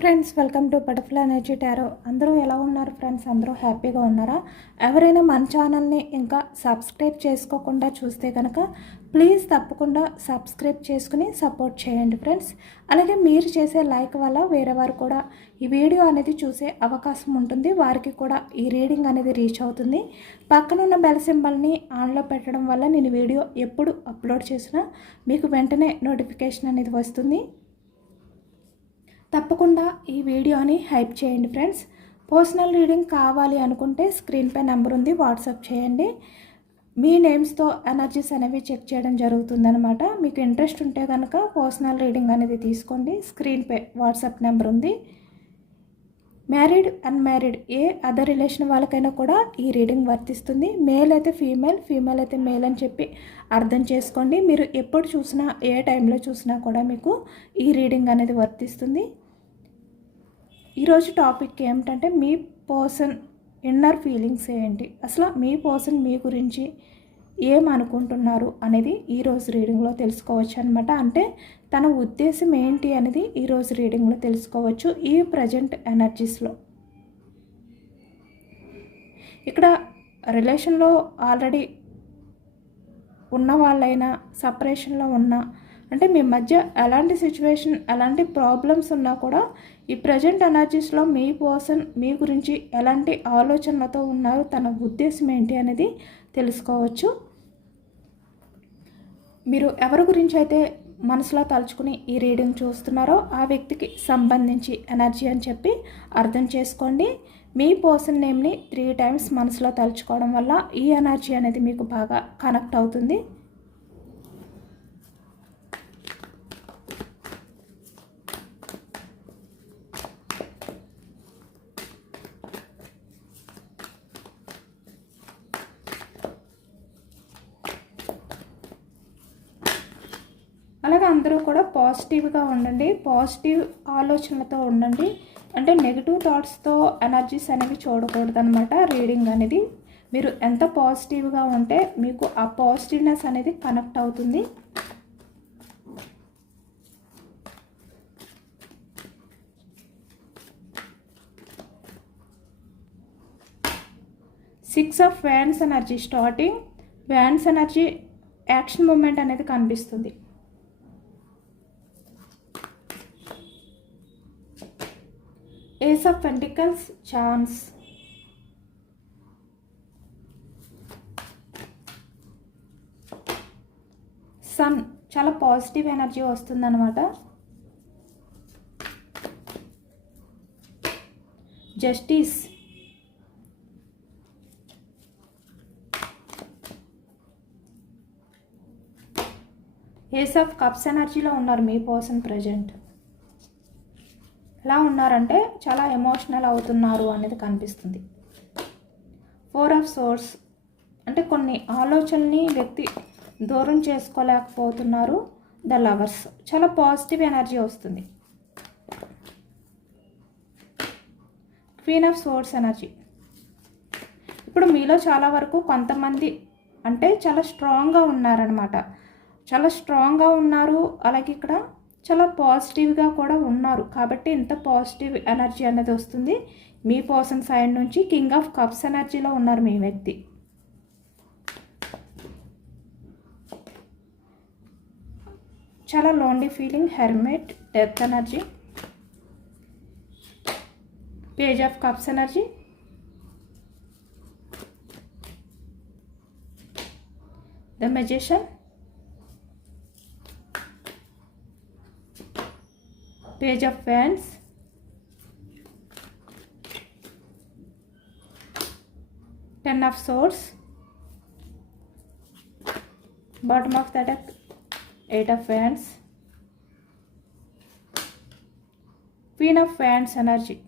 Friends, welcome to butterfly energy tarot. అందరూ ఎలా ఉన్నారు ఫ్రెండ్స్? అందరూ హ్యాపీగా ఉన్నారా? ఎవరైనా మన ఛానల్ని ఇంకా సబ్స్క్రైబ్ చేసుకోకుండా చూస్తే కనుక ప్లీజ్ తప్పకుండా సబ్స్క్రైబ్ చేసుకుని సపోర్ట్ చేయండి ఫ్రెండ్స్. అలాగే మీరు చేసే లైక్ వల్ల వేరే వారు కూడా ఈ వీడియో అనేది చూసే అవకాశం ఉంటుంది, వారికి కూడా ఈ రీడింగ్ అనేది రీచ్ అవుతుంది. పక్కనున్న బెల్ సింబల్ని ఆన్లో పెట్టడం వల్ల నేను వీడియో ఎప్పుడు అప్లోడ్ చేసినా మీకు వెంటనే నోటిఫికేషన్ అనేది వస్తుంది. తప్పకుండా ఈ వీడియోని హైప్ చేయండి ఫ్రెండ్స్. పర్సనల్ రీడింగ్ కావాలి అనుకుంటే స్క్రీన్పై నెంబర్ ఉంది, వాట్సాప్ చేయండి. మీ నేమ్స్తో ఎనర్జీస్ అనేవి చెక్ చేయడం జరుగుతుందనమాట. మీకు ఇంట్రెస్ట్ ఉంటే కనుక పర్సనల్ రీడింగ్ అనేది తీసుకోండి. స్క్రీన్పై వాట్సాప్ నెంబర్ ఉంది. మ్యారీడ్, అన్మ్యారీడ్ ఏ అదర్ రిలేషన్ వాళ్ళకైనా కూడా ఈ రీడింగ్ వర్తిస్తుంది. మేల్ అయితే ఫీమేల్, ఫీమేల్ అయితే మేల్ అని చెప్పి అర్థం చేసుకోండి. మీరు ఎప్పుడు చూసినా ఏ టైంలో చూసినా కూడా మీకు ఈ రీడింగ్ అనేది వర్తిస్తుంది. ఈరోజు టాపిక్ ఏమిటంటే మీ పర్సన్ ఇన్నర్ ఫీలింగ్స్ ఏంటి, అసలు మీ పర్సన్ మీ గురించి ఏమనుకుంటున్నారు అనేది ఈరోజు రీడింగ్లో తెలుసుకోవచ్చు అనమాట. అంటే తన ఉద్దేశం ఏంటి అనేది ఈరోజు రీడింగ్లో తెలుసుకోవచ్చు ఈ ప్రజెంట్ ఎనర్జీస్లో. ఇక్కడ రిలేషన్లో ఆల్రెడీ ఉన్న వాళ్ళైనా, సపరేషన్లో ఉన్నా, అంటే మీ మధ్య ఎలాంటి సిచ్యువేషన్, ఎలాంటి ప్రాబ్లమ్స్ ఉన్నా కూడా ఈ ప్రజెంట్ ఎనర్జీస్లో మీ పర్సన్ మీ గురించి ఎలాంటి ఆలోచనలతో ఉన్నారు, తన ఉద్దేశం ఏంటి అనేది తెలుసుకోవచ్చు. మీరు ఎవరి గురించి అయితే మనసులో తలుచుకుని ఈ రీడింగ్ చూస్తున్నారో ఆ వ్యక్తికి సంబంధించి ఎనర్జీ అని చెప్పి అర్థం చేసుకోండి. మీ పర్సన్ నేమ్ని 3 times మనసులో తలుచుకోవడం వల్ల ఈ ఎనర్జీ అనేది మీకు బాగా కనెక్ట్ అవుతుంది. అలాగే అందరూ కూడా పాజిటివ్గా ఉండండి, పాజిటివ్ ఆలోచనలతో ఉండండి. అంటే నెగిటివ్ థాట్స్తో ఎనర్జీస్ అనేవి చూడకూడదు అనమాట. రీడింగ్ అనేది మీరు ఎంత పాజిటివ్గా ఉంటే మీకు ఆ పాజిటివ్నెస్ అనేది కనెక్ట్ అవుతుంది. Six of wands energy starting. Wands energy action movement అనేది కనిపిస్తుంది. Ace of pentacles chance. Sun చాలా పాజిటివ్ ఎనర్జీ వస్తుందన్నమాట. జస్టిస్. ఏస్ ఆఫ్ కప్స్ ఎనర్జీలో ఉన్నారు మీ పర్సన్ ప్రజెంట్. ఎలా ఉన్నారంటే చాలా ఎమోషనల్ అవుతున్నారు అనేది కనిపిస్తుంది. 4 of swords అంటే కొన్ని ఆలోచనల్ని వ్యక్తి దూరం చేసుకోలేకపోతున్నారు. ద లవర్స్ చాలా పాజిటివ్ ఎనర్జీ వస్తుంది. Queen of swords energy. ఇప్పుడు మీలో చాలా వరకు కొంతమంది అంటే చాలా స్ట్రాంగ్గా ఉన్నారనమాట, చాలా స్ట్రాంగ్గా ఉన్నారు. అలాగే ఇక్కడ చాలా పాజిటివ్గా కూడా ఉన్నారు కాబట్టి ఇంత పాజిటివ్ ఎనర్జీ అనేది వస్తుంది మీ పర్సన్ సైడ్ నుంచి. కింగ్ ఆఫ్ కప్స్ ఎనర్జీలో ఉన్నారు మీ వ్యక్తి. చాలా lonely feeling. Hermit. Death energy. Page of cups energy. The magician. Page of Wands. Ten of Swords. Bottom of the deck, 8 of Wands. Queen of Wands energy.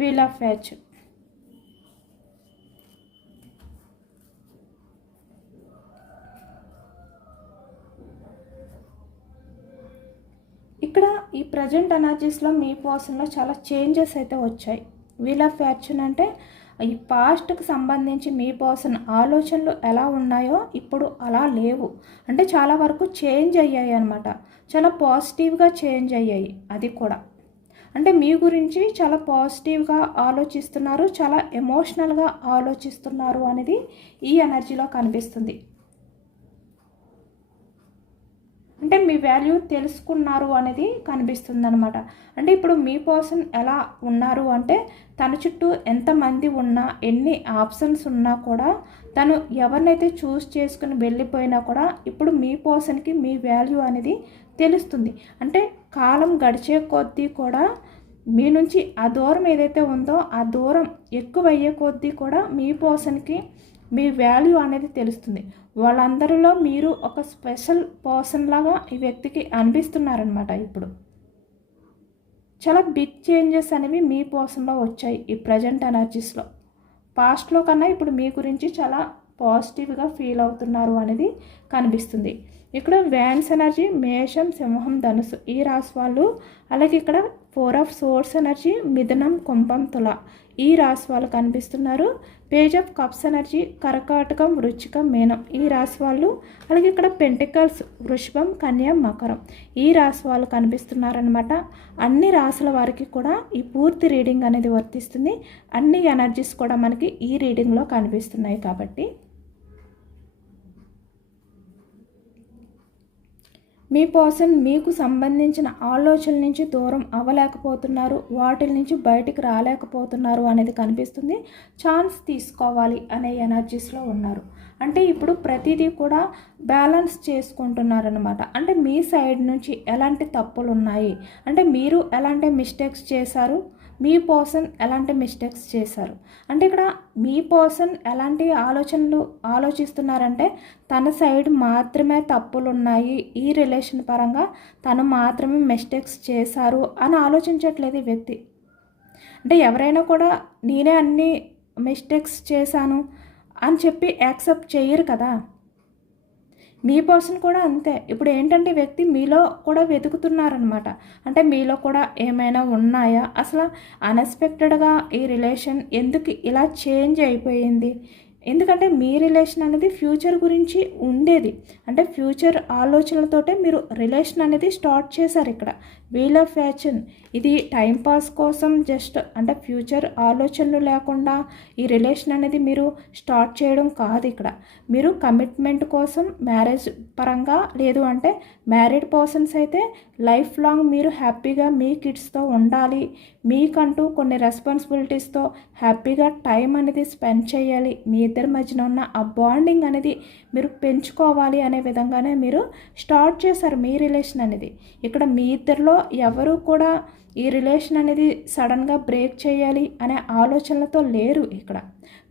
Wheel of Fortune. ఇక్కడ ఈ present ఎనర్జీస్లో మీ పర్సన్లో చాలా changes అయితే వచ్చాయి. Wheel of fortune అంటే ఈ పాస్ట్కి సంబంధించి మీ person ఆలోచనలు ఎలా ఉన్నాయో ఇప్పుడు అలా లేవు, అంటే చాలా వరకు చేంజ్ అయ్యాయి అనమాట. చాలా పాజిటివ్గా చేంజ్ అయ్యాయి. అది కూడా అంటే మీ గురించి చాలా పాజిటివ్గా ఆలోచిస్తున్నారు, చాలా ఎమోషనల్గా ఆలోచిస్తున్నారు అనేది ఈ ఎనర్జీలో కనిపిస్తుంది. అంటే మీ వాల్యూ తెలుసుకున్నారు అనేది కనిపిస్తుంది అనమాట. అంటే ఇప్పుడు మీ పర్సన్ ఎలా ఉన్నారు అంటే తన చుట్టూ ఎంతమంది ఉన్నా, ఎన్ని ఆప్షన్స్ ఉన్నా కూడా, తను ఎవరినైతే చూస్ చేసుకుని వెళ్ళిపోయినా కూడా ఇప్పుడు మీ పర్సన్కి మీ వాల్యూ అనేది తెలుస్తుంది. అంటే కాలం గడిచే కొద్దీ కూడా మీ నుంచి ఆ దూరం ఏదైతే ఉందో ఆ దూరం ఎక్కువయ్యే కొద్దీ కూడా మీ పర్సన్కి మీ వాల్యూ అనేది తెలుస్తుంది. వాళ్ళందరిలో మీరు ఒక స్పెషల్ పర్సన్ లాగా ఈ వ్యక్తికి అనిపిస్తున్నారనమాట. ఇప్పుడు చాలా బిగ్ చేంజెస్ అనేవి మీ పర్సన్లో వచ్చాయి ఈ ప్రజెంట్ ఎనర్జీస్లో. పాస్ట్లో కన్నా ఇప్పుడు మీ గురించి చాలా పాజిటివ్గా ఫీల్ అవుతున్నారు అనేది కనిపిస్తుంది. ఇక్కడ వ్యాన్స్ ఎనర్జీ మేషం, సింహం, ధనుసు ఈ రాశి వాళ్ళు, అలాగే ఇక్కడ 4 ఆఫ్ సోర్స్ ఎనర్జీ మిథునం, కుంభం, తుల ఈ రాశి వాళ్ళు కనిపిస్తున్నారు. పేజ్ ఆఫ్ కప్స్ ఎనర్జీ కర్కాటకం, వృశ్చికం, మీనం ఈ రాశి వాళ్ళు, అలాగే ఇక్కడ పెంటికల్స్ వృషభం, కన్య, మకరం ఈ రాశి వాళ్ళు కనిపిస్తున్నారనమాట. అన్ని రాశుల వారికి కూడా ఈ పూర్తి రీడింగ్ అనేది వర్తిస్తుంది. అన్ని ఎనర్జీస్ కూడా మనకి ఈ రీడింగ్లో కనిపిస్తున్నాయి. కాబట్టి మీ పర్సన్ మీకు సంబంధించిన ఆలోచనల నుంచి దూరం అవ్వలేకపోతున్నారు, వాటి నుంచి బయటికి రాలేకపోతున్నారు అనేది కనిపిస్తుంది. ఛాన్స్ తీసుకోవాలి అనే ఎనర్జీస్లో ఉన్నారు. అంటే ఇప్పుడు ప్రతిదీ కూడా బ్యాలెన్స్ చేసుకుంటున్నారనమాట. అంటే మీ సైడ్ నుంచి ఎలాంటి తప్పులు ఉన్నాయి, అంటే మీరు ఎలాంటి మిస్టేక్స్ చేశారు, మీ పర్సన్ ఎలాంటి మిస్టేక్స్ చేశారు. అంటే ఇక్కడ మీ పర్సన్ ఎలాంటి ఆలోచనలు ఆలోచిస్తున్నారంటే తన సైడ్ మాత్రమే తప్పులు ఉన్నాయి, ఈ రిలేషన్ పరంగా తను మాత్రమే మిస్టేక్స్ చేశారు అని ఆలోచించట్లేదు ఈ వ్యక్తి. అంటే ఎవరైనా కూడా నేనే అన్ని మిస్టేక్స్ చేశాను అని చెప్పి యాక్సెప్ట్ చేయరు కదా. మీ పర్సన్ కూడా అంతే. ఇప్పుడు ఏంటంటే వ్యక్తి మీలో కూడా వెతుకుతున్నారనమాట. అంటే మీలో కూడా ఏమైనా ఉన్నాయా, అసలు అన్ఎక్స్పెక్టెడ్గా ఈ రిలేషన్ ఎందుకు ఇలా చేంజ్ అయిపోయింది. ఎందుకంటే మీ రిలేషన్ అనేది ఫ్యూచర్ గురించి ఉండేది. అంటే ఫ్యూచర్ ఆలోచనలతోటే మీరు రిలేషన్ అనేది స్టార్ట్ చేశారు. ఇక్కడ వీల్ ఆఫ్ ఫ్యాషన్ ఇది టైంపాస్ కోసం జస్ట్ అంటే ఫ్యూచర్ ఆలోచనలు లేకుండా ఈ రిలేషన్ అనేది మీరు స్టార్ట్ చేయడం కాదు. ఇక్కడ మీరు కమిట్మెంట్ కోసం మ్యారేజ్ పరంగా, లేదు అంటే మ్యారీడ్ పర్సన్స్ అయితే లైఫ్ లాంగ్ మీరు హ్యాపీగా మీ కిడ్స్తో ఉండాలి, మీకంటూ కొన్ని రెస్పాన్సిబిలిటీస్తో హ్యాపీగా టైం అనేది స్పెండ్ చేయాలి, మీ ఇద్దరి మధ్యన ఉన్న ఆ బాండింగ్ అనేది మీరు పెంచుకోవాలి అనే విధంగానే మీరు స్టార్ట్ చేశారు మీ రిలేషన్ అనేది. ఇక్కడ మీ ఇద్దరిలో ఎవరు కూడా ఈ రిలేషన్ అనేది సడన్గా బ్రేక్ చేయాలి అనే ఆలోచనలతో లేరు. ఇక్కడ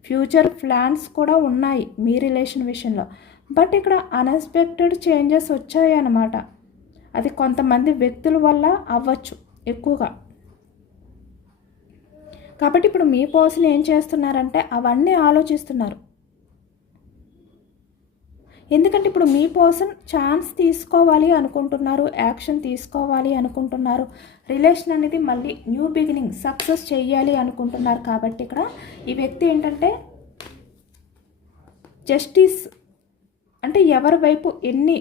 ఫ్యూచర్ ప్లాన్స్ కూడా ఉన్నాయి మీ రిలేషన్ విషయంలో. బట్ ఇక్కడ అన్ఎక్స్పెక్టెడ్ చేంజెస్ వచ్చాయి అన్నమాట. అది కొంతమంది వ్యక్తుల వల్ల అవ్వచ్చు ఎక్కువగా. కాబట్టి ఇప్పుడు మీ పర్సన్ ఏం చేస్తున్నారంటే అవన్నీ ఆలోచిస్తున్నారు. ఎందుకంటే ఇప్పుడు మీ పర్సన్ ఛాన్స్ తీసుకోవాలి అనుకుంటున్నారు, యాక్షన్ తీసుకోవాలి అనుకుంటున్నారు, రిలేషన్ అనేది మళ్ళీ న్యూ బిగినింగ్ సక్సెస్ చేయాలి అనుకుంటున్నారు. కాబట్టి ఇక్కడ ఈ వ్యక్తి ఏంటంటే జస్టిస్ అంటే ఎవరి వైపు ఎన్ని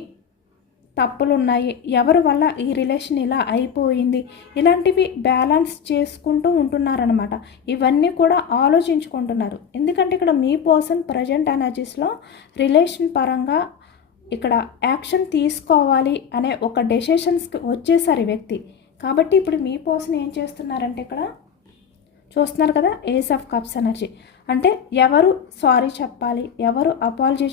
తప్పులు ఉన్నాయి, ఎవరి వల్ల ఈ రిలేషన్ ఇలా అయిపోయింది, ఇలాంటివి బ్యాలెన్స్ చేసుకుంటూ ఉంటున్నారనమాట. ఇవన్నీ కూడా ఆలోచించుకుంటున్నారు. ఎందుకంటే ఇక్కడ మీ పర్సన్ ప్రజెంట్ ఎనర్జీస్లో రిలేషన్ పరంగా ఇక్కడ యాక్షన్ తీసుకోవాలి అనే ఒక డెసిషన్స్కి వచ్చేసారు ఈ వ్యక్తి. కాబట్టి ఇప్పుడు మీ పర్సన్ ఏం చేస్తున్నారంటే ఇక్కడ చూస్తున్నారు కదా, ఏస్ ఆఫ్ కప్స్ ఎనర్జీ. అంటే ఎవరు సారీ చెప్పాలి, ఎవరు అపాలజీ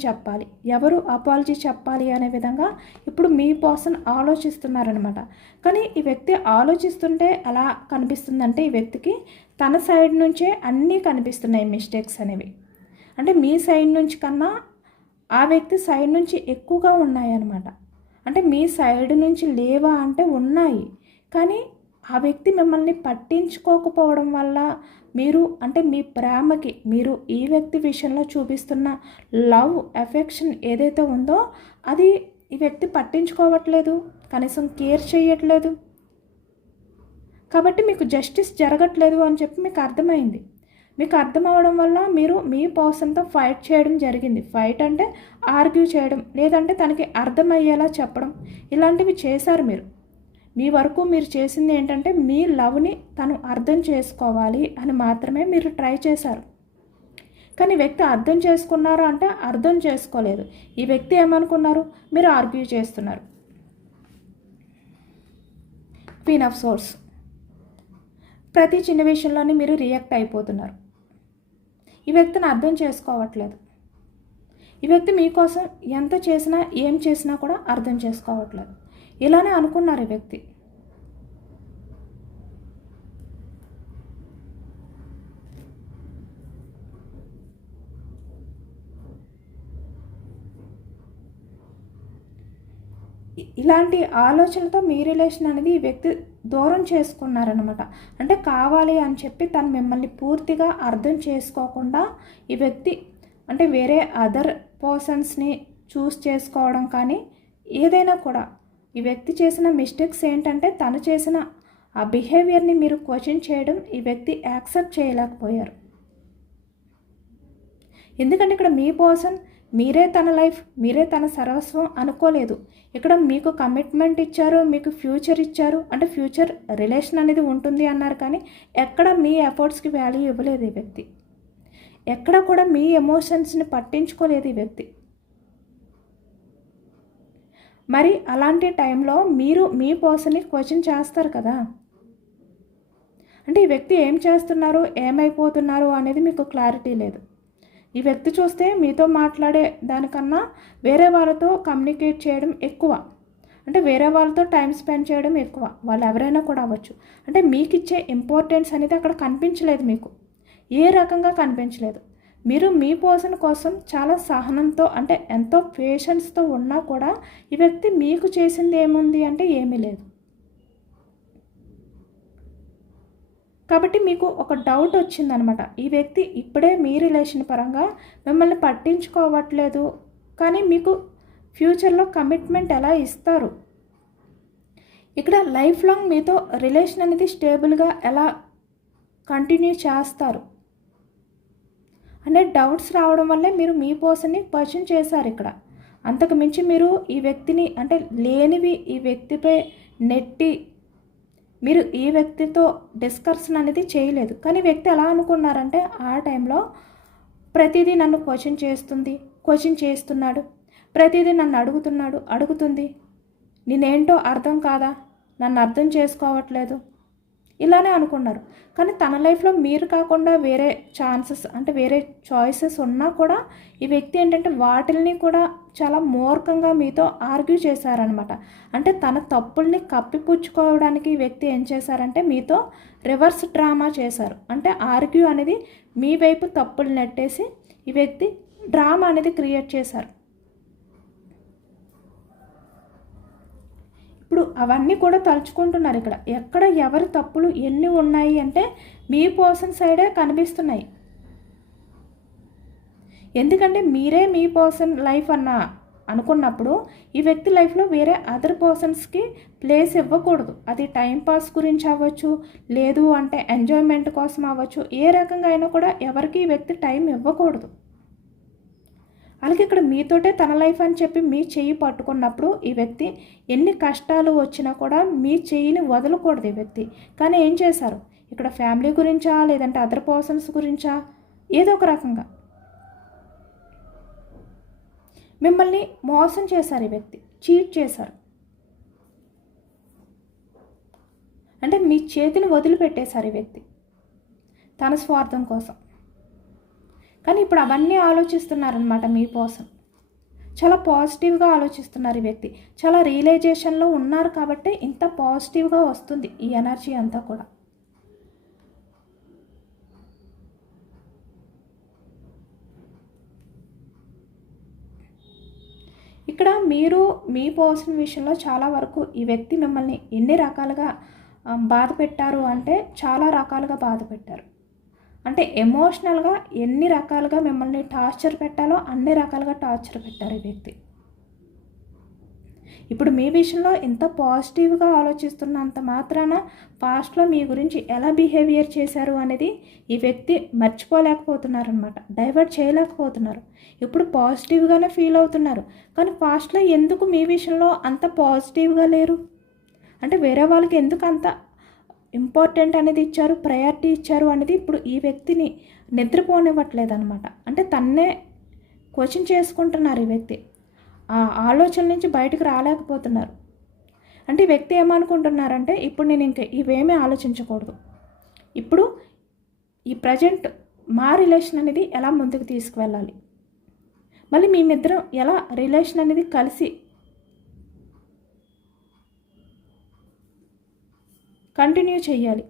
చెప్పాలి అనే విధంగా ఇప్పుడు మీ పర్సన్ ఆలోచిస్తున్నారనమాట. కానీ ఈ వ్యక్తి ఆలోచిస్తుంటే ఎలా కనిపిస్తుందంటే ఈ వ్యక్తికి తన సైడ్ నుంచే అన్నీ కనిపిస్తున్నాయి మిస్టేక్స్ అనేవి. అంటే మీ సైడ్ నుంచి కన్నా ఆ వ్యక్తి సైడ్ నుంచి ఎక్కువగా ఉన్నాయన్నమాట. అంటే మీ సైడ్ నుంచి లేవా అంటే ఉన్నాయి, కానీ ఆ వ్యక్తి మిమ్మల్ని పట్టించుకోకపోవడం వల్ల మీరు అంటే మీ ప్రేమకి మీరు ఈ వ్యక్తి విషయంలో చూపిస్తున్న లవ్ ఎఫెక్షన్ ఏదైతే ఉందో అది ఈ వ్యక్తి పట్టించుకోవట్లేదు, కనీసం కేర్ చేయట్లేదు. కాబట్టి మీకు జస్టిస్ జరగట్లేదు అని చెప్పి మీకు అర్థమైంది. మీకు అర్థం అవడం వల్ల మీరు మీ పర్సన్తో ఫైట్ చేయడం జరిగింది. ఫైట్ అంటే ఆర్గ్యూ చేయడం, లేదంటే తనకి అర్థమయ్యేలా చెప్పడం, ఇలాంటివి చేశారు మీరు. మీ వరకు మీరు చేసింది ఏంటంటే మీ లవ్ని తను అర్థం చేసుకోవాలి అని మాత్రమే మీరు ట్రై చేశారు. కానీ వ్యక్తి అర్థం చేసుకున్నారా అంటే అర్థం చేసుకోలేదు. ఈ వ్యక్తి ఏమనుకున్నారు, మీరు ఆర్గ్యూ చేస్తున్నారు. క్వీన్ ఆఫ్ సోర్స్, ప్రతి చిన్న విషయంలోనే మీరు రియాక్ట్ అయిపోతున్నారు. ఈ వ్యక్తిని అర్థం చేసుకోవట్లేదు. ఈ వ్యక్తి మీకోసం ఎంత చేసినా ఏం చేసినా కూడా అర్థం చేసుకోవట్లేదు. ఇలానే అనుకున్నారు ఈ వ్యక్తి. ఇలాంటి ఆలోచనలతో మీ రిలేషన్ అనేది ఈ వ్యక్తి దూరం చేసుకున్నారనమాట. అంటే కావాలి అని చెప్పి తను మిమ్మల్ని పూర్తిగా అర్థం చేసుకోకుండా ఈ వ్యక్తి అంటే వేరే అదర్ పర్సన్స్ని చూస్ చేసుకోవడం కానీ ఏదైనా కూడా ఈ వ్యక్తి చేసిన మిస్టేక్స్ ఏంటంటే తను చేసిన ఆ బిహేవియర్ని మీరు క్వశ్చన్ చేయడం ఈ వ్యక్తి యాక్సెప్ట్ చేయలేకపోయారు. ఎందుకంటే ఇక్కడ మీ పర్సన్ మీరే తన లైఫ్, మీరే తన సర్వస్వం అనుకోలేదు. ఇక్కడ మీకు కమిట్మెంట్ ఇచ్చారు, మీకు ఫ్యూచర్ ఇచ్చారు, అంటే ఫ్యూచర్ రిలేషన్ అనేది ఉంటుంది అన్నారు. కానీ ఎక్కడ మీ ఎఫర్ట్స్కి వాల్యూ ఇవ్వలేదు ఈ వ్యక్తి. ఎక్కడ కూడా మీ ఎమోషన్స్ని పట్టించుకోలేదు ఈ వ్యక్తి. మరి అలాంటి టైంలో మీరు మీ పర్సన్ని క్వశ్చన్ చేస్తారు కదా, అంటే ఈ వ్యక్తి ఏం చేస్తున్నారు, ఏమైపోతున్నారు అనేది మీకు క్లారిటీ లేదు. ఈ వ్యక్తి చూస్తే మీతో మాట్లాడే దానికన్నా వేరే వాళ్ళతో కమ్యూనికేట్ చేయడం ఎక్కువ, అంటే వేరే వాళ్ళతో టైం స్పెండ్ చేయడం ఎక్కువ. వాళ్ళు ఎవరైనా కూడా అవ్వచ్చు. అంటే మీకు ఇచ్చే ఇంపార్టెన్స్ అనేది అక్కడ కనిపించలేదు, మీకు ఏ రకంగా కనిపించలేదు. మీరు మీ పర్సన్ కోసం చాలా సహనంతో అంటే ఎంతో పేషెన్స్తో ఉన్నా కూడా ఈ వ్యక్తి మీకు చేసింది ఏముంది అంటే ఏమీ లేదు. కాబట్టి మీకు ఒక డౌట్ వచ్చిందనమాట. ఈ వ్యక్తి ఇప్పుడే మీ రిలేషన్ పరంగా మిమ్మల్ని పట్టించుకోవట్లేదు, కానీ మీకు ఫ్యూచర్లో కమిట్మెంట్ ఎలా ఇస్తారు, ఇక్కడ లైఫ్ లాంగ్ మీతో రిలేషన్ అనేది స్టేబుల్గా ఎలా కంటిన్యూ చేస్తారు అనే డౌట్స్ రావడం వల్లే మీరు మీ పర్సన్ని క్వశ్చన్ చేశారు ఇక్కడ. అంతకు మించి మీరు ఈ వ్యక్తిని అంటే లేనివి ఈ వ్యక్తిపై నెట్టి మీరు ఈ వ్యక్తితో డిస్కషన్ అనేది చేయలేదు. కానీ వ్యక్తి ఎలా అనుకున్నారంటే ఆ టైంలో ప్రతిదీ నన్ను క్వశ్చన్ చేస్తున్నాడు, ప్రతిదీ నన్ను అడుగుతుంది, నేనేంటో అర్థం కాదా, నన్ను అర్థం చేసుకోవట్లేదు, ఇలానే అనుకున్నారు. కానీ తన లైఫ్లో మీరు కాకుండా వేరే ఛాన్సెస్ అంటే వేరే చాయిసెస్ ఉన్నా కూడా ఈ వ్యక్తి ఏంటంటే వాటిల్ని కూడా చాలా మూర్ఖంగా మీతో ఆర్గ్యూ చేశారనమాట. అంటే తన తప్పుల్ని కప్పిపుచ్చుకోవడానికి ఈ వ్యక్తి ఏం చేశారంటే మీతో రివర్స్ డ్రామా చేశారు. అంటే ఆర్గ్యూ అనేది మీ వైపు తప్పులు నెట్టేసి ఈ వ్యక్తి డ్రామా అనేది క్రియేట్ చేశారు. ఇప్పుడు అవన్నీ కూడా తలుచుకుంటున్నారు. ఇక్కడ ఎక్కడ ఎవరి తప్పులు ఎన్ని ఉన్నాయి అంటే మీ పర్సన్ సైడే కనిపిస్తున్నాయి. ఎందుకంటే మీరే మీ పర్సన్ లైఫ్ అనుకున్నప్పుడు ఈ వ్యక్తి లైఫ్లో వేరే అదర్ పర్సన్స్కి ప్లేస్ ఇవ్వకూడదు. అది టైంపాస్ గురించి అవ్వచ్చు, లేదు అంటే ఎంజాయ్మెంట్ కోసం అవ్వచ్చు, ఏ రకంగా అయినా కూడా ఎవరికి ఈ వ్యక్తి టైం ఇవ్వకూడదు. అలాగే ఇక్కడ మీతోటే తన లైఫ్ అని చెప్పి మీ చెయ్యి పట్టుకున్నప్పుడు ఈ వ్యక్తి ఎన్ని కష్టాలు వచ్చినా కూడా మీ చెయ్యిని వదలకూడదు ఈ వ్యక్తి. కానీ ఏం చేశారు, ఇక్కడ ఫ్యామిలీ గురించా లేదంటే అదర్ పర్సన్స్ గురించా ఏదో ఒక రకంగా మిమ్మల్ని మోసం చేశారు ఈ వ్యక్తి, చీట్ చేశారు. అంటే మీ చేతిని వదిలిపెట్టేశారు ఈ వ్యక్తి తన స్వార్థం కోసం. కానీ ఇప్పుడు అవన్నీ ఆలోచిస్తున్నారనమాట మీ పర్సన్. చాలా పాజిటివ్గా ఆలోచిస్తున్నారు ఈ వ్యక్తి. చాలా రియలైజేషన్లో ఉన్నారు కాబట్టి ఇంత పాజిటివ్గా వస్తుంది ఈ ఎనర్జీ అంతా కూడా. ఇక్కడ మీరు మీ పర్సన్ విషయంలో చాలా వరకు ఈ వ్యక్తి మిమ్మల్ని ఎన్ని రకాలుగా బాధ పెట్టారు అంటే చాలా రకాలుగా బాధ పెట్టారు. అంటే ఎమోషనల్గా ఎన్ని రకాలుగా మిమ్మల్ని టార్చర్ పెట్టాలో అన్ని రకాలుగా టార్చర్ పెట్టారు ఈ వ్యక్తి. ఇప్పుడు మీ విషయంలో ఇంత పాజిటివ్గా ఆలోచిస్తున్నంత మాత్రాన పాస్ట్లో మీ గురించి ఎలా బిహేవియర్ చేశారు అనేది ఈ వ్యక్తి మర్చిపోలేకపోతున్నారనమాట, డైవర్ట్ చేయలేకపోతున్నారు. ఇప్పుడు పాజిటివ్గానే ఫీల్ అవుతున్నారు. కానీ పాస్ట్లో ఎందుకు మీ విషయంలో అంత పాజిటివ్గా లేరు? అంటే వేరే వాళ్ళకి ఎందుకు అంత ఇంపార్టెంట్ అనేది ఇచ్చారు, ప్రయారిటీ ఇచ్చారు అనేది ఇప్పుడు ఈ వ్యక్తిని నిద్రపోనివ్వట్లేదు అనమాట. అంటే తన్నే క్వశ్చన్ చేసుకుంటున్నారు ఈ వ్యక్తి. ఆ ఆలోచన నుంచి బయటకు రాలేకపోతున్నారు. అంటే ఈ వ్యక్తి ఏమనుకుంటున్నారంటే ఇప్పుడు నేను ఇంకా ఇవేమీ ఆలోచించకూడదు, ఇప్పుడు ఈ ప్రజెంట్ మా రిలేషన్ అనేది ఎలా ముందుకు తీసుకువెళ్ళాలి, మళ్ళీ మేమిద్దరం ఎలా రిలేషన్ అనేది కలిసి కంటిన్యూ చేయాలి,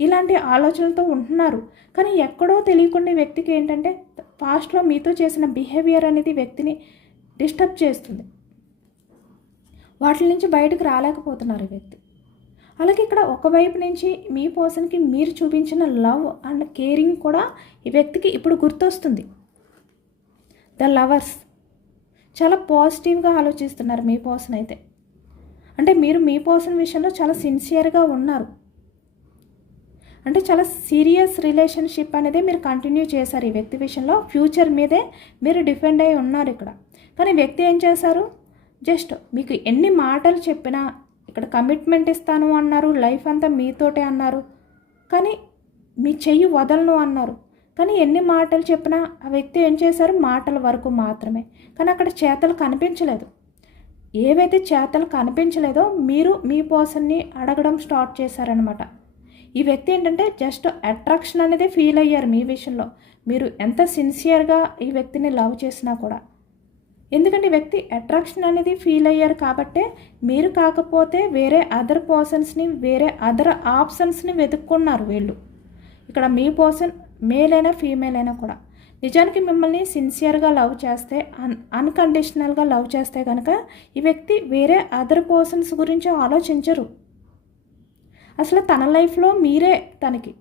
ఇలాంటి ఆలోచనలతో ఉంటున్నారు. కానీ ఎక్కడో తెలియకుండా వ్యక్తికి ఏంటంటే పాస్ట్లో మీతో చేసిన బిహేవియర్ అనేది వ్యక్తిని డిస్టర్బ్ చేస్తుంది. వాటి నుంచి బయటకు రాలేకపోతున్నారు ఈ వ్యక్తి. అలాగే ఇక్కడ ఒకవైపు నుంచి మీ పర్సన్కి మీరు చూపించిన లవ్ అండ్ కేరింగ్ కూడా ఈ వ్యక్తికి ఇప్పుడు గుర్తొస్తుంది. ద లవర్స్ చాలా పాజిటివ్గా ఆలోచిస్తున్నారు మీ పర్సన్ అయితే. అంటే మీరు మీ పర్సన్ విషయంలో చాలా సిన్సియర్గా ఉన్నారు. అంటే చాలా సీరియస్ రిలేషన్షిప్ అనేది మీరు కంటిన్యూ చేశారు ఈ వ్యక్తి విషయంలో. ఫ్యూచర్ మీదే మీరు డిపెండ్ అయి ఉన్నారు ఇక్కడ. కానీ వ్యక్తి ఏం చేశారు, జస్ట్ మీకు ఎన్ని మాటలు చెప్పినా ఇక్కడ కమిట్మెంట్ ఇస్తాను అన్నారు, లైఫ్ అంతా మీతోటే అన్నారు, కానీ మీ చెయ్యి వదలను అన్నారు. కానీ ఎన్ని మాటలు చెప్పినా ఆ వ్యక్తి ఏం చేశారు, మాటల వరకు మాత్రమే. కానీ అక్కడ చేతలు కనిపించలేదు. ఏవైతే చేతలు కనిపించలేదో మీరు మీ పర్సన్ని అడగడం స్టార్ట్ చేశారనమాట. ఈ వ్యక్తి ఏంటంటే జస్ట్ అట్రాక్షన్ అనేది ఫీల్ అయ్యారు మీ విషయంలో, మీరు ఎంత సిన్సియర్గా ఈ వ్యక్తిని లవ్ చేసినా కూడా. ఎందుకంటే ఈ వ్యక్తి అట్రాక్షన్ అనేది ఫీల్ అయ్యారు కాబట్టే మీరు కాకపోతే వేరే అదర్ పర్సన్స్ని, వేరే అదర్ ఆప్షన్స్ని వెతుక్కున్నారు వీళ్ళు. ఇక్కడ మీ పర్సన్ మేల్ అయినా ఫీమేల్ అయినా కూడా నిజానికి మిమ్మల్ని సిన్సియర్గా లవ్ చేస్తే, అన్కండిషనల్గా లవ్ చేస్తే కనుక ఈ వ్యక్తి వేరే అదర్ పర్సన్స్ గురించి ఆలోచించరు. అసలు తన లైఫ్లో మీరే తనకి,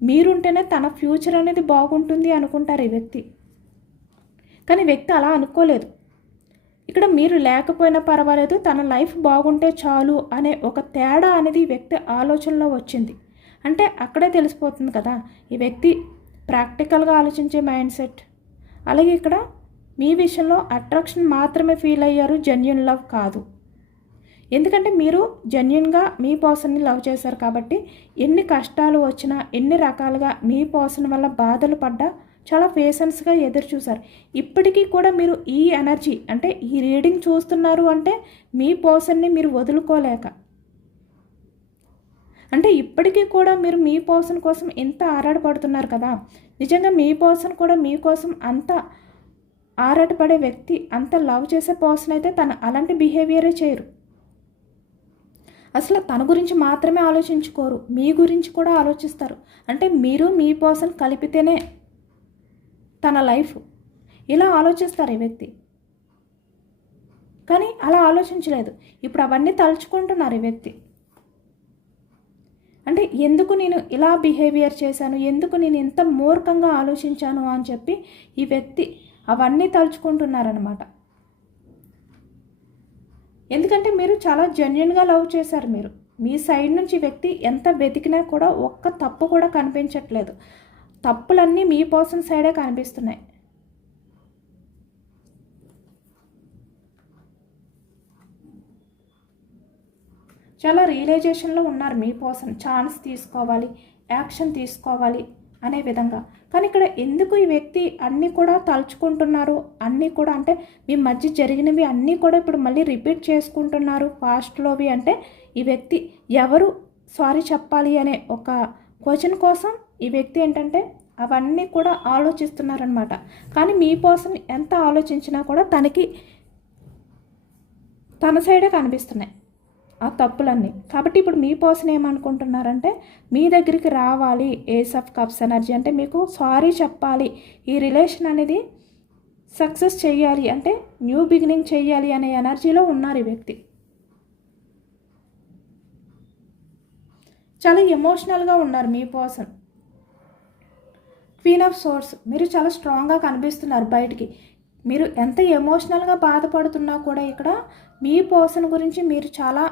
మీరుంటేనే తన ఫ్యూచర్ అనేది బాగుంటుంది అనుకుంటారు ఈ వ్యక్తి. కానీ వ్యక్తి అలా అనుకోలేదు. ఇక్కడ మీరు లేకపోయినా పర్వాలేదు, తన లైఫ్ బాగుంటే చాలు అనే ఒక తేడా అనేది ఈ వ్యక్తి ఆలోచనలో వచ్చింది. అంటే అక్కడే తెలిసిపోతుంది కదా ఈ వ్యక్తి ప్రాక్టికల్గా ఆలోచించే మైండ్ సెట్. అలాగే ఇక్కడ మీ విషయంలో అట్రాక్షన్ మాత్రమే ఫీల్ అయ్యారు, జెన్యున్ లవ్ కాదు. ఎందుకంటే మీరు జెన్యున్గా మీ పర్సన్ని లవ్ చేశారు కాబట్టి ఎన్ని కష్టాలు వచ్చినా, ఎన్ని రకాలుగా మీ పర్సన్ వల్ల బాధలు పడ్డా చాలా పేషెన్స్గా ఎదురు చూశారు. ఇప్పటికీ కూడా మీరు ఈ ఎనర్జీ అంటే ఈ రీడింగ్ చూస్తున్నారు అంటే మీ పర్సన్ని మీరు వదులుకోలేక, అంటే ఇప్పటికీ కూడా మీరు మీ పర్సన్ కోసం ఎంత ఆరాటపడుతున్నారు కదా. నిజంగా మీ పర్సన్ కూడా మీకోసం అంత ఆరాటపడే వ్యక్తి, అంత లవ్ చేసే పర్సన్ అయితే తను అలాంటి బిహేవియరే చేయరు. అసలు తన గురించి మాత్రమే ఆలోచించుకోరు, మీ గురించి కూడా ఆలోచిస్తారు. అంటే మీరు మీ పర్సన్ కలిపితేనే తన లైఫ్, ఇలా ఆలోచిస్తారు ఈ వ్యక్తి. కానీ అలా ఆలోచించలేదు. ఇప్పుడు అవన్నీ తలుచుకుంటున్నారు ఈ వ్యక్తి. అంటే ఎందుకు నేను ఇలా బిహేవియర్ చేశాను, ఎందుకు నేను ఇంత మూర్ఖంగా ఆలోచించాను అని చెప్పి ఈ వ్యక్తి అవన్నీ తలుచుకుంటున్నారనమాట. ఎందుకంటే మీరు చాలా జెన్యున్గా లవ్ చేశారు. మీరు మీ సైడ్ నుంచి వ్యక్తి ఎంత వెతికినా కూడా ఒక్క తప్పు కూడా కనిపించట్లేదు. తప్పులన్నీ మీ పర్సన్ సైడే కనిపిస్తున్నాయి. చాలా రియలైజేషన్లో ఉన్నారు మీ పర్సన్. ఛాన్స్ తీసుకోవాలి, యాక్షన్ తీసుకోవాలి అనే విధంగా. కానీ ఇక్కడ ఎందుకు ఈ వ్యక్తి అన్నీ కూడా తలుచుకుంటున్నారు, అన్నీ కూడా అంటే మీ మధ్య జరిగినవి అన్నీ కూడా ఇప్పుడు మళ్ళీ రిపీట్ చేసుకుంటున్నారు పాస్ట్లోవి. అంటే ఈ వ్యక్తి ఎవరు సారీ చెప్పాలి అనే ఒక క్వశ్చన్ కోసం ఈ వ్యక్తి ఏంటంటే అవన్నీ కూడా ఆలోచిస్తున్నారనమాట. కానీ మీ పర్సన్ ఎంత ఆలోచించినా కూడా తనకి తన సైడే కనిపిస్తున్నాయి ఆ తప్పులన్నీ. కాబట్టి ఇప్పుడు మీ పర్సన్ ఏమనుకుంటున్నారంటే మీ దగ్గరికి రావాలి, ఏస్ ఆఫ్ కప్స్ ఎనర్జీ అంటే మీకు సారీ చెప్పాలి, ఈ రిలేషన్ అనేది సక్సెస్ చేయాలి, అంటే న్యూ బిగినింగ్ చేయాలి అనే ఎనర్జీలో ఉన్నారు ఈ వ్యక్తి. చాలా ఎమోషనల్గా ఉన్నారు మీ పర్సన్. క్వీన్ ఆఫ్ సోర్స్, మీరు చాలా స్ట్రాంగ్గా కనిపిస్తున్నారు బయటికి. మీరు ఎంత ఎమోషనల్గా బాధపడుతున్నా కూడా ఇక్కడ మీ పర్సన్ గురించి మీరు చాలా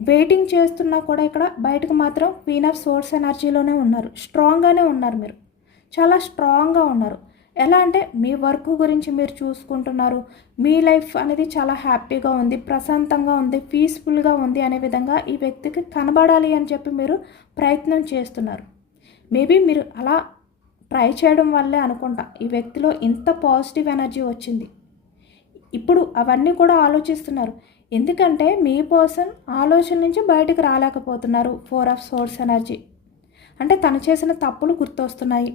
వెయిటింగ్ చేస్తున్నా కూడా ఇక్కడ బయటకు మాత్రం క్వీన్ ఆఫ్ సోర్స్ ఎనర్జీలోనే ఉన్నారు. స్ట్రాంగ్గానే ఉన్నారు, మీరు చాలా స్ట్రాంగ్గా ఉన్నారు. ఎలా అంటే మీ వర్క్ గురించి మీరు చూసుకుంటున్నారు, మీ లైఫ్ అనేది చాలా హ్యాపీగా ఉంది, ప్రశాంతంగా ఉంది, పీస్ఫుల్గా ఉంది అనే విధంగా ఈ వ్యక్తికి కనబడాలి అని చెప్పి మీరు ప్రయత్నం చేస్తున్నారు. మేబీ మీరు అలా ట్రై చేయడం వల్లే అనుకుంటా ఈ వ్యక్తిలో ఇంత పాజిటివ్ ఎనర్జీ వచ్చింది. ఇప్పుడు అవన్నీ కూడా ఆలోచిస్తున్నారు. ఎందుకంటే మీ పర్సన్ ఆలోచన నుంచి బయటకు రాలేకపోతున్నారు. 4 ఆఫ్ సోర్స్ ఎనర్జీ అంటే తను చేసిన తప్పులు గుర్తొస్తున్నాయి.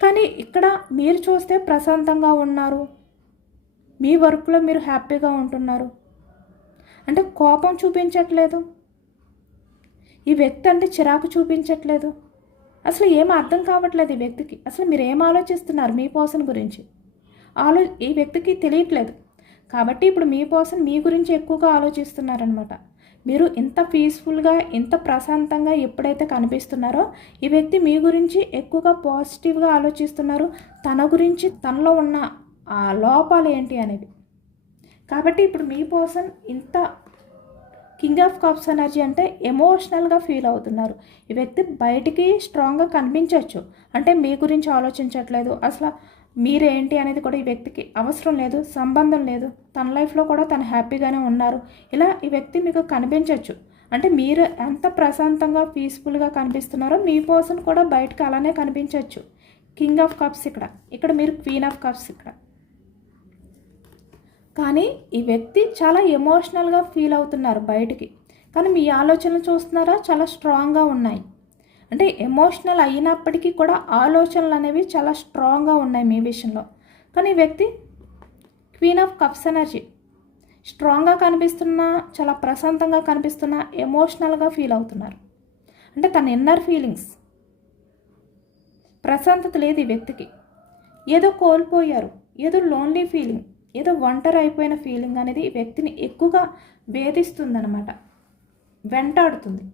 కానీ ఇక్కడ మీరు చూస్తే ప్రశాంతంగా ఉన్నారు, మీ వర్క్లో మీరు హ్యాపీగా ఉంటున్నారు, అంటే కోపం చూపించట్లేదు, ఈ వ్యక్తి అంటే చిరాకు చూపించట్లేదు. అసలు ఏం అర్థం కావట్లేదు ఈ వ్యక్తికి. అసలు మీరు ఏం ఆలోచిస్తున్నారు మీ పర్సన్ గురించి ఈ వ్యక్తికి తెలియట్లేదు. కాబట్టి ఇప్పుడు మీ పర్సన్ మీ గురించి ఎక్కువగా ఆలోచిస్తున్నారనమాట. మీరు ఇంత పీస్ఫుల్గా ఇంత ప్రశాంతంగా ఎప్పుడైతే కనిపిస్తున్నారో ఈ వ్యక్తి మీ గురించి ఎక్కువగా పాజిటివ్గా ఆలోచిస్తున్నారు, తన గురించి తనలో ఉన్న ఆ లోపాలు ఏంటి అనేవి. కాబట్టి ఇప్పుడు మీ పర్సన్ ఇంత కింగ్ ఆఫ్ కప్స్ ఎనర్జీ అంటే ఎమోషనల్గా ఫీల్ అవుతున్నారు. ఈ వ్యక్తి బయటికి స్ట్రాంగ్గా కనిపించవచ్చు, అంటే మీ గురించి ఆలోచించట్లేదు, అసలు మీరేంటి అనేది కూడా ఈ వ్యక్తికి అవసరం లేదు, సంబంధం లేదు, తన లైఫ్లో కూడా తను హ్యాపీగానే ఉన్నారు. ఇలా ఈ వ్యక్తి మీకు కనిపించవచ్చు. అంటే మీరు ఎంత ప్రశాంతంగా పీస్ఫుల్గా కనిపిస్తున్నారో మీ పర్సన్ కూడా బయటకు అలానే కనిపించవచ్చు. కింగ్ ఆఫ్ కప్స్ ఇక్కడ మీరు క్వీన్ ఆఫ్ కప్స్ ఇక్కడ. కానీ ఈ వ్యక్తి చాలా ఎమోషనల్గా ఫీల్ అవుతున్నారు బయటికి. కానీ మీ ఆలోచనలు చూస్తున్నారా చాలా స్ట్రాంగ్గా ఉన్నాయి. అంటే ఎమోషనల్ అయినప్పటికీ కూడా ఆలోచనలు అనేవి చాలా స్ట్రాంగ్గా ఉన్నాయి మీ విషయంలో. కానీ ఈ వ్యక్తి క్వీన్ ఆఫ్ కప్స్ ఎనర్జీ స్ట్రాంగ్గా కనిపిస్తున్నా, చాలా ప్రశాంతంగా కనిపిస్తున్నా, ఎమోషనల్గా ఫీల్ అవుతున్నారు. అంటే తన ఇన్నర్ ఫీలింగ్స్ ప్రశాంతత లేదు ఈ వ్యక్తికి. ఏదో కోల్పోయారు, ఏదో లోన్లీ ఫీలింగ్, ఏదో ఒంటరి అయిపోయిన ఫీలింగ్ అనేది ఈ వ్యక్తిని ఎక్కువగా వేధిస్తుందన్నమాట, వెంటాడుతుంది.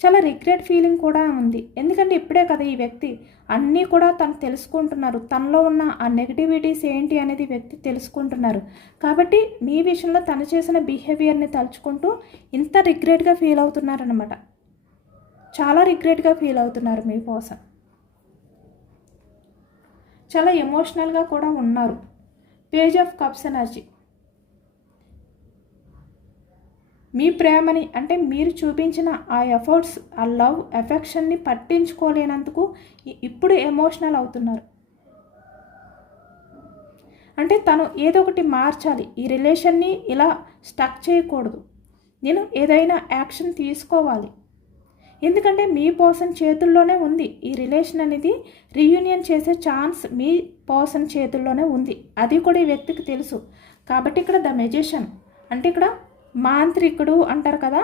చాలా రిగ్రెట్ ఫీలింగ్ కూడా ఉంది. ఎందుకంటే ఇప్పుడే కదా ఈ వ్యక్తి అన్నీ కూడా తను తెలుసుకుంటున్నారు, తనలో ఉన్న ఆ నెగిటివిటీస్ ఏంటి అనేది వ్యక్తి తెలుసుకుంటున్నారు. కాబట్టి మీ విషయంలో తను చేసిన బిహేవియర్ని తలుచుకుంటూ ఇంత రిగ్రెట్గా ఫీల్ అవుతున్నారనమాట. చాలా రిగ్రెట్గా ఫీల్ అవుతున్నారు మీ పర్సన్. చాలా ఎమోషనల్గా కూడా ఉన్నారు. పేజ్ ఆఫ్ కప్స్ ఎనర్జీ మీ ప్రేమని అంటే మీరు చూపించిన ఆ ఎఫర్ట్స్, ఆ లవ్, ఎఫెక్షన్ని పట్టించుకోలేనందుకు ఇప్పుడు ఎమోషనల్ అవుతున్నారు. అంటే తను ఏదో ఒకటి మార్చాలి, ఈ రిలేషన్ని ఇలా స్టక్ చేయకూడదు, నేను ఏదైనా యాక్షన్ తీసుకోవాలి. ఎందుకంటే మీ పర్సన్ చేతుల్లోనే ఉంది ఈ రిలేషన్ అనేది. రీయూనియన్ చేసే ఛాన్స్ మీ పర్సన్ చేతుల్లోనే ఉంది, అది కూడా ఈ వ్యక్తికి తెలుసు. కాబట్టి ఇక్కడ ద మెజిషియన్ అంటే ఇక్కడ మాంత్రికుడు అంటారు కదా,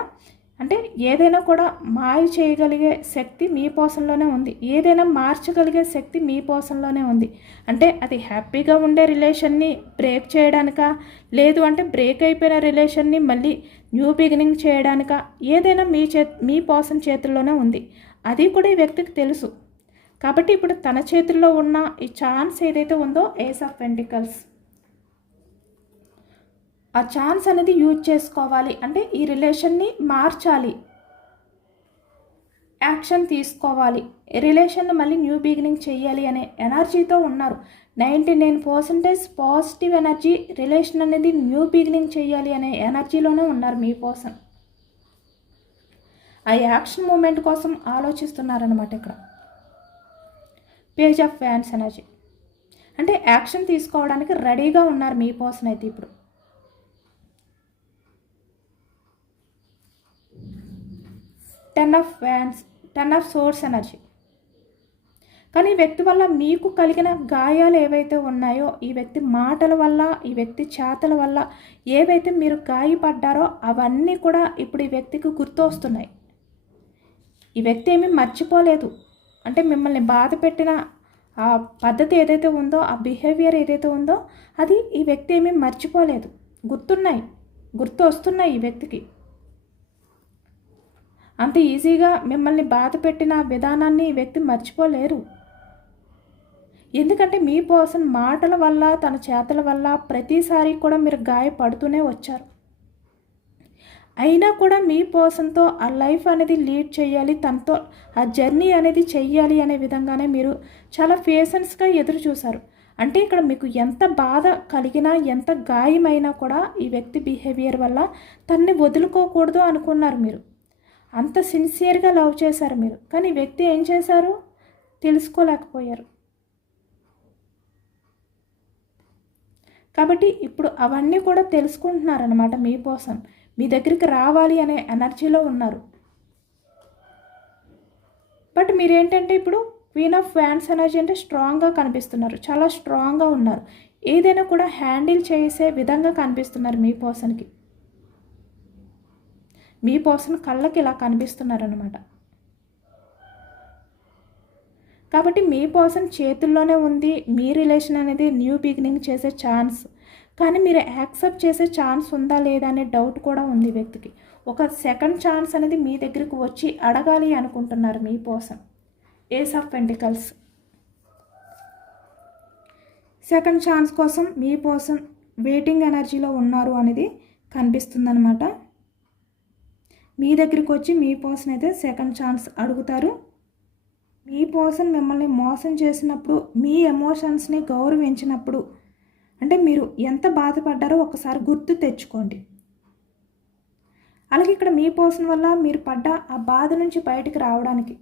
అంటే ఏదైనా కూడా మాయ చేయగలిగే శక్తి మీ పర్సన్లోనే ఉంది, ఏదైనా మార్చగలిగే శక్తి మీ పర్సన్లోనే ఉంది. అంటే అది హ్యాపీగా ఉండే రిలేషన్ని బ్రేక్ చేయడానికా, లేదు అంటే బ్రేక్ అయిపోయిన రిలేషన్ని మళ్ళీ న్యూ బిగినింగ్ చేయడానికా, ఏదైనా మీ పర్సన్ చేతుల్లోనే ఉంది, అది కూడా ఈ వ్యక్తికి తెలుసు. కాబట్టి ఇప్పుడు తన చేతుల్లో ఉన్న ఈ ఛాన్స్ ఏదైతే ఉందో ఏస్ ఆఫ్ పెంటికల్స్, ఆ ఛాన్స్ అనేది యూజ్ చేసుకోవాలి. అంటే ఈ రిలేషన్ని మార్చాలి, యాక్షన్ తీసుకోవాలి, రిలేషన్ని మళ్ళీ న్యూ బిగినింగ్ చేయాలి అనే ఎనర్జీతో ఉన్నారు. 99% పాజిటివ్ ఎనర్జీ, రిలేషన్ అనేది న్యూ బిగినింగ్ చేయాలి అనే ఎనర్జీలోనే ఉన్నారు మీ పర్సన్. ఆ యాక్షన్ మూమెంట్ కోసం ఆలోచిస్తున్నారనమాట ఇక్కడ. పేజ్ ఆఫ్ వ్యాండ్స్ ఎనర్జీ అంటే యాక్షన్ తీసుకోవడానికి రెడీగా ఉన్నారు మీ పర్సన్ అయితే ఇప్పుడు. 10 of wands, 10 of swords energy. కానీ ఈ వ్యక్తి వల్ల మీకు కలిగిన గాయాలు ఏవైతే ఉన్నాయో, ఈ వ్యక్తి మాటల వల్ల, ఈ వ్యక్తి చేతల వల్ల ఏవైతే మీరు గాయపడ్డారో అవన్నీ కూడా ఇప్పుడు ఈ వ్యక్తికి గుర్తు వస్తున్నాయి. ఈ వ్యక్తి ఏమీ మర్చిపోలేదు. అంటే మిమ్మల్ని బాధ పెట్టిన ఆ పద్ధతి ఏదైతే ఉందో, ఆ బిహేవియర్ ఏదైతే ఉందో అది ఈ వ్యక్తి ఏమీ మర్చిపోలేదు, గుర్తు వస్తున్నాయి ఈ వ్యక్తికి. అంత ఈజీగా మిమ్మల్ని బాధ పెట్టిన విధానాన్ని ఈ వ్యక్తి మర్చిపోలేరు. ఎందుకంటే మీ పర్సన్ మాటల వల్ల, తన చేతల వల్ల ప్రతిసారి కూడా మీరు గాయపడుతూనే వచ్చారు. అయినా కూడా మీ పర్సన్తో ఆ లైఫ్ అనేది లీడ్ చేయాలి, తనతో ఆ జర్నీ అనేది చెయ్యాలి అనే విధంగానే మీరు చాలా పేషెన్స్గా ఎదురు చూశారు. అంటే ఇక్కడ మీకు ఎంత బాధ కలిగినా, ఎంత గాయమైనా కూడా ఈ వ్యక్తి బిహేవియర్ వల్ల తన్ని వదులుకోకూడదు అనుకున్నారు మీరు. అంత సిన్సియర్గా లవ్ చేశారు మీరు. కానీ ఈ వ్యక్తి ఏం చేశారు? తెలుసుకోలేకపోయారు. కాబట్టి ఇప్పుడు అవన్నీ కూడా తెలుసుకుంటున్నారన్నమాట. మీ పర్సన్ మీ దగ్గరికి రావాలి అనే ఎనర్జీలో ఉన్నారు. బట్ మీరేంటంటే ఇప్పుడు క్వీన్ ఆఫ్ వ్యాండ్స్ ఎనర్జీ అంటే స్ట్రాంగ్గా కనిపిస్తున్నారు, చాలా స్ట్రాంగ్గా ఉన్నారు. ఏదైనా కూడా హ్యాండిల్ చేసే విధంగా కనిపిస్తున్నారు మీ పర్సన్కి. మీ పర్సన్ కళ్ళకి ఇలా కనిపిస్తున్నారనమాట. కాబట్టి మీ పర్సన్ చేతుల్లోనే ఉంది మీ రిలేషన్ అనేది న్యూ బిగినింగ్ చేసే ఛాన్స్. కానీ మీరు యాక్సెప్ట్ చేసే ఛాన్స్ ఉందా లేదా అనే డౌట్ కూడా ఉంది వ్యక్తికి. ఒక సెకండ్ ఛాన్స్ అనేది మీ దగ్గరికి వచ్చి అడగాలి అనుకుంటున్నారు మీ person. Ace of pentacles. Second chance కోసం మీ పర్సన్ వెయిటింగ్ ఎనర్జీలో ఉన్నారు అనేది కనిపిస్తుందన్నమాట. మీ దగ్గరికి వచ్చి మీ పర్సన్ అయితే సెకండ్ ఛాన్స్ అడుగుతారు. మీ పర్సన్ మిమ్మల్ని మోసం చేసినప్పుడు, మీ ఎమోషన్స్ని గౌరవించినప్పుడు, అంటే మీరు ఎంత బాధపడ్డారో ఒకసారి గుర్తు తెచ్చుకోండి. అలాగే ఇక్కడ మీ పర్సన్ వల్ల మీరు పడ్డ ఆ బాధ నుంచి బయటికి రావడానికి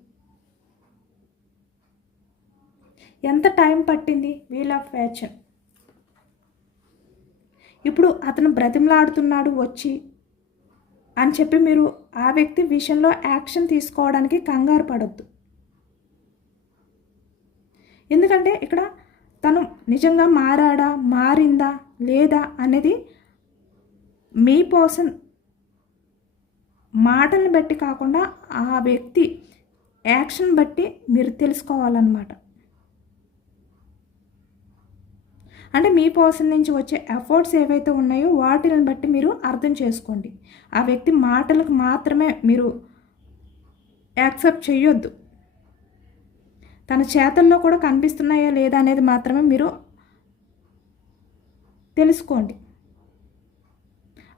ఎంత టైం పట్టింది? Wheel of fortune. ఇప్పుడు అతను బ్రతిమలాడుతున్నాడు వచ్చి అని చెప్పి మీరు ఆ వ్యక్తి విషయంలో యాక్షన్ తీసుకోవడానికి కంగారు పడొద్దు. ఎందుకంటే ఇక్కడ తను నిజంగా మారాడా, మారిందా లేదా అనేది మీ పర్సన్ మాటలను బట్టి కాకుండా ఆ వ్యక్తి యాక్షన్ బట్టి మీరు తెలుసుకోవాలన్నమాట. అంటే మీ పర్సన్ నుంచి వచ్చే ఎఫర్ట్స్ ఏవైతే ఉన్నాయో వాటిని బట్టి మీరు అర్థం చేసుకోండి. ఆ వ్యక్తి మాటలకు మాత్రమే మీరు యాక్సెప్ట్ చేయొద్దు. తన చేతల్లో కూడా కనిపిస్తున్నాయా లేదా అనేది మాత్రమే మీరు తెలుసుకోండి.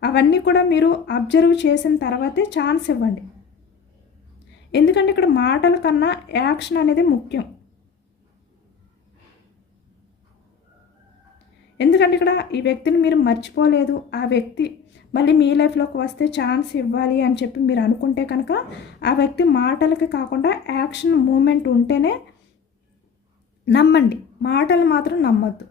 అవన్నీ కూడా మీరు అబ్జర్వ్ చేసిన తర్వాతే ఛాన్స్ ఇవ్వండి. ఎందుకంటే ఇక్కడ మాటల కన్నా యాక్షన్ అనేది ముఖ్యం. ఎందుకంటే ఇక్కడ ఈ వ్యక్తిని మీరు మర్చిపోలేదు, ఆ వ్యక్తి మళ్ళీ మీ లైఫ్లోకి వస్తే ఛాన్స్ ఇవ్వాలి అని చెప్పి మీరు అనుకుంటే కనుక ఆ వ్యక్తి మాటలకి కాకుండా యాక్షన్ మూమెంట్ ఉంటేనే నమ్మండి. మాటలు మాత్రం నమ్మొద్దు.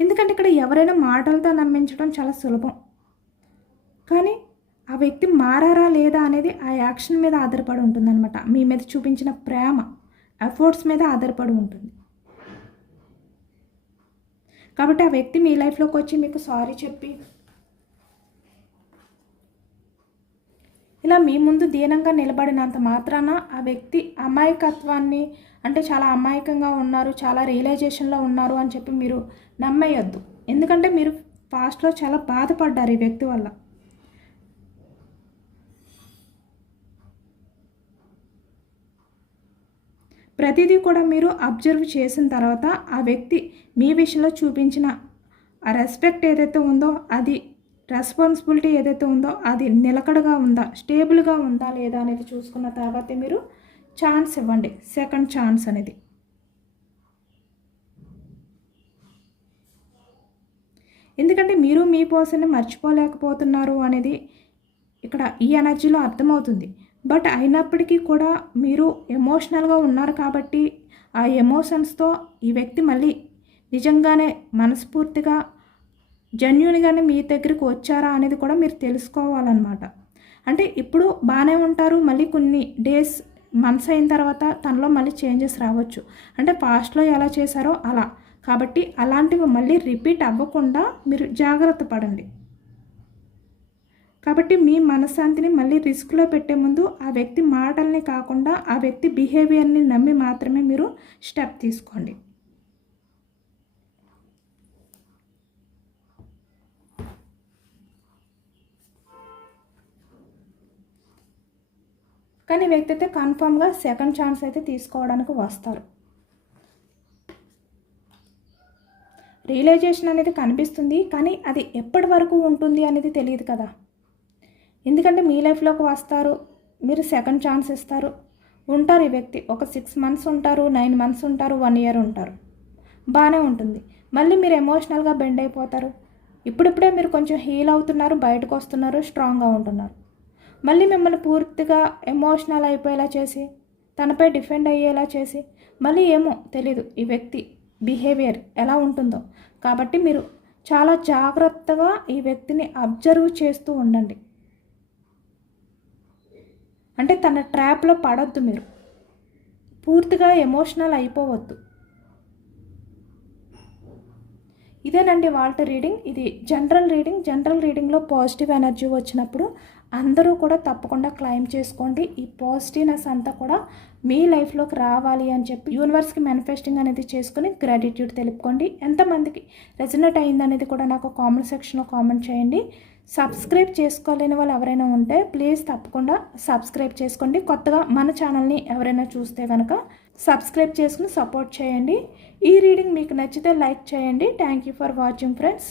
ఎందుకంటే ఇక్కడ ఎవరైనా మాటలతో నమ్మించడం చాలా సులభం. కానీ ఆ వ్యక్తి మారారా లేదా అనేది ఆ యాక్షన్ మీద ఆధారపడి ఉంటుందన్నమాట. మీ మీద చూపించిన ప్రేమ, ఎఫర్ట్స్ మీద ఆధారపడి ఉంటుంది. కాబట్టి ఆ వ్యక్తి మీ లైఫ్లోకి వచ్చి మీకు సారీ చెప్పి ఇలా మీ ముందు దీనంగా నిలబడినంత మాత్రాన ఆ వ్యక్తి అమాయకత్వాన్ని, అంటే చాలా అమాయకంగా ఉన్నారు, చాలా రియలైజేషన్లో ఉన్నారు అని చెప్పి మీరు నమ్మేయొద్దు. ఎందుకంటే మీరు పాస్ట్లో చాలా బాధపడ్డారు ఈ వ్యక్తి వల్ల. ప్రతిదీ కూడా మీరు అబ్జర్వ్ చేసిన తర్వాత ఆ వ్యక్తి మీ విషయంలో చూపించిన ఆ రెస్పెక్ట్ ఏదైతే ఉందో, అది రెస్పాన్సిబిలిటీ ఏదైతే ఉందో అది నిలకడగా ఉందా, స్టేబుల్గా ఉందా లేదా అనేది చూసుకున్న తర్వాతే మీరు ఛాన్స్ ఇవ్వండి. సెకండ్ ఛాన్స్ అనేది. ఎందుకంటే మీరు మీ పర్సన్ని మర్చిపోలేకపోతున్నారు అనేది ఇక్కడ ఈ ఎనర్జీలో అర్థమవుతుంది. బట్ అయినప్పటికీ కూడా మీరు ఎమోషనల్గా ఉన్నారు కాబట్టి ఆ ఎమోషన్స్తో ఈ వ్యక్తి మళ్ళీ నిజంగానే మనస్ఫూర్తిగా జెన్యూన్గానే మీ దగ్గరికి వచ్చారా అనేది కూడా మీరు తెలుసుకోవాలన్నమాట. అంటే ఇప్పుడు బాగానే ఉంటారు, మళ్ళీ కొన్ని డేస్, మంత్స్ అయిన తర్వాత తనలో మళ్ళీ చేంజెస్ రావచ్చు. అంటే పాస్ట్లో ఎలా చేశారో అలా. కాబట్టి అలాంటివి మళ్ళీ రిపీట్ అవ్వకుండా మీరు జాగ్రత్త పడండి. కాబట్టి మీ మనశ్శాంతిని మళ్ళీ రిస్క్లో పెట్టే ముందు ఆ వ్యక్తి మాటల్ని కాకుండా ఆ వ్యక్తి బిహేవియర్ని నమ్మి మాత్రమే మీరు స్టెప్ తీసుకోండి. కానీ వ్యక్తి అయితే కన్ఫామ్గా సెకండ్ ఛాన్స్ అయితే తీసుకోవడానికి వస్తారు. రియలైజేషన్ అనేది కనిపిస్తుంది, కానీ అది ఎప్పటి వరకు ఉంటుంది అనేది తెలియదు కదా. ఎందుకంటే మీ లైఫ్లోకి వస్తారు, మీరు సెకండ్ ఛాన్స్ ఇస్తారు, ఉంటారు. ఈ వ్యక్తి ఒక 6 మంత్స్ ఉంటారు, 9 మంత్స్ ఉంటారు, 1 ఇయర్ ఉంటారు, బాగానే ఉంటుంది. మళ్ళీ మీరు ఎమోషనల్గా బెండ్ అయిపోతారు. ఇప్పుడిప్పుడే మీరు కొంచెం హీల్ అవుతున్నారు, బయటకు వస్తున్నారు, స్ట్రాంగ్గా ఉంటున్నారు. మళ్ళీ మిమ్మల్ని పూర్తిగా ఎమోషనల్ అయిపోయేలా చేసి, తనపై డిఫెండ్ అయ్యేలా చేసి, మళ్ళీ ఏమో తెలీదు ఈ వ్యక్తి బిహేవియర్ ఎలా ఉంటుందో. కాబట్టి మీరు చాలా జాగ్రత్తగా ఈ వ్యక్తిని అబ్జర్వ్ చేస్తూ ఉండండి. అంటే తన ట్రాప్లో పడొద్దు, మీరు పూర్తిగా ఎమోషనల్ అయిపోవద్దు. ఇదేనండి వాళ్ళ రీడింగ్. ఇది జనరల్ రీడింగ్. జనరల్ రీడింగ్లో పాజిటివ్ ఎనర్జీ వచ్చినప్పుడు అందరూ కూడా తప్పకుండా క్లైమ్ చేసుకోండి. ఈ పాజిటివ్నెస్ అంతా కూడా మీ లైఫ్లోకి రావాలి అని చెప్పి యూనివర్స్కి మేనిఫెస్టింగ్ అనేది చేసుకుని గ్రాటిట్యూడ్ తెలుపుకోండి. ఎంతమందికి రెజనేట్ అయిందనేది కూడా నాకు కామెంట్ సెక్షన్లో కామెంట్ చేయండి. సబ్స్క్రైబ్ చేసుకోలేని వాళ్ళు ఎవరైనా ఉంటే ప్లీజ్ తప్పకుండా సబ్స్క్రైబ్ చేసుకోండి. కొత్తగా మన ఛానల్ని ఎవరైనా చూస్తే కనుక సబ్స్క్రైబ్ చేసుకుని సపోర్ట్ చేయండి. ఈ రీడింగ్ మీకు నచ్చితే లైక్ చేయండి. Thank you for watching friends.